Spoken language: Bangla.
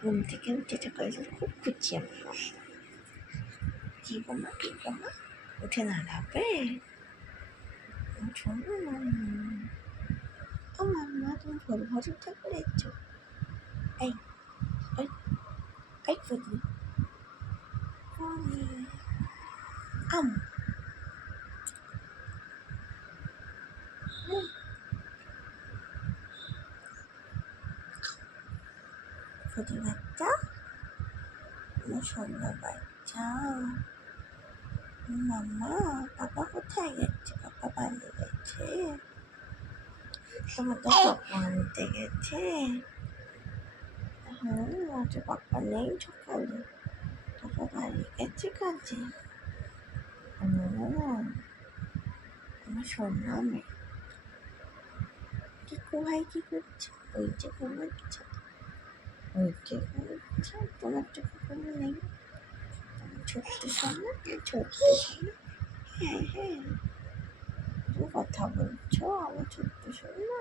ঘুম থেকে উঠে সকালে খুব খুঁজছি আমার কি গোমা উঠে দাঁড়াবে শোনো ও মাম্মা তুমি ভোর ভোর উঠে পড়েছ এই এই এই ফুটলি আম ফুটি বাচ্চা আমার সুন্দর বাচ্চা মাম্মা পাপা কোথায় গেছে পাপা পালিয়ে গেছে তোমাকে চপ্পল আনতে গেছে আচ্ছা পাপা নেই সকালে পাপা পালিয়ে গেছে কাজে আমার সোনা মেয়ে কিকু ভাই কি করছে ওই যে ঘুমাচ্ছে তোমার তো ঘুম নেই ছোট্ট সোনা ছোট্ট সোনা হ্যাঁ তুমি কথা বলছো আমার ছোট্ট সোনা